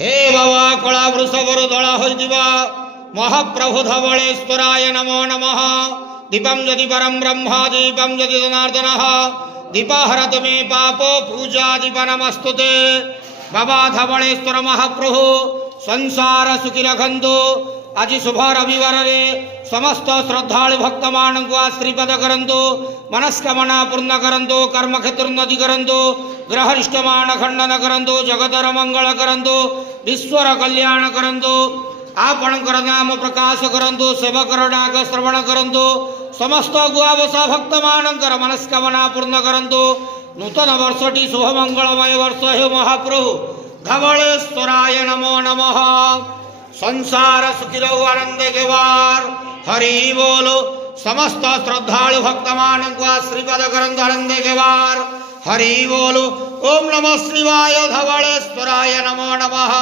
हे बाबा कला वृषभर दला होइदिबा महाप्रभु धवलेश्वराय नमो नमः। दीपं यदि परं ब्रह्म दीपं यदि जनार्दनः दीपहरतु मे पापो पूजा दीप नमस्तुते। बाबा धवलेश्वर महाप्रभु संसार सुखी रखंतु। आज शुभ रविवार रे समस्त श्रद्धालु भक्त मान को आशीर्वाद करंतु, मनस्कामना पूर्ण करंतु, कर्म क्षेत्र उन्नति करंतु, ग्रह इष्टमान खंडन करंतु, जगतर मंगल करंतु, विश्वर कल्याण करंतु, आपणकर नाम प्रकाश करंतु, सेवकर डाक श्रवण करंतु, समस्त गुआवसा भक्त मानकर मनस्कामना पूर्ण करंतु। नूतन वर्षटी शुभ मंगलमय वर्ष हे महाप्रभु धवलेश्वराय नमो नमः। संसार सुखी रहो आनंद के वार हरि बोलो। समस्त श्रद्धालु भक्त मान को आशीर्वाद करंतु आनंद के वार हरि बोलो। ओम नमः शिवाय धवलेश्वराय नमो नमः।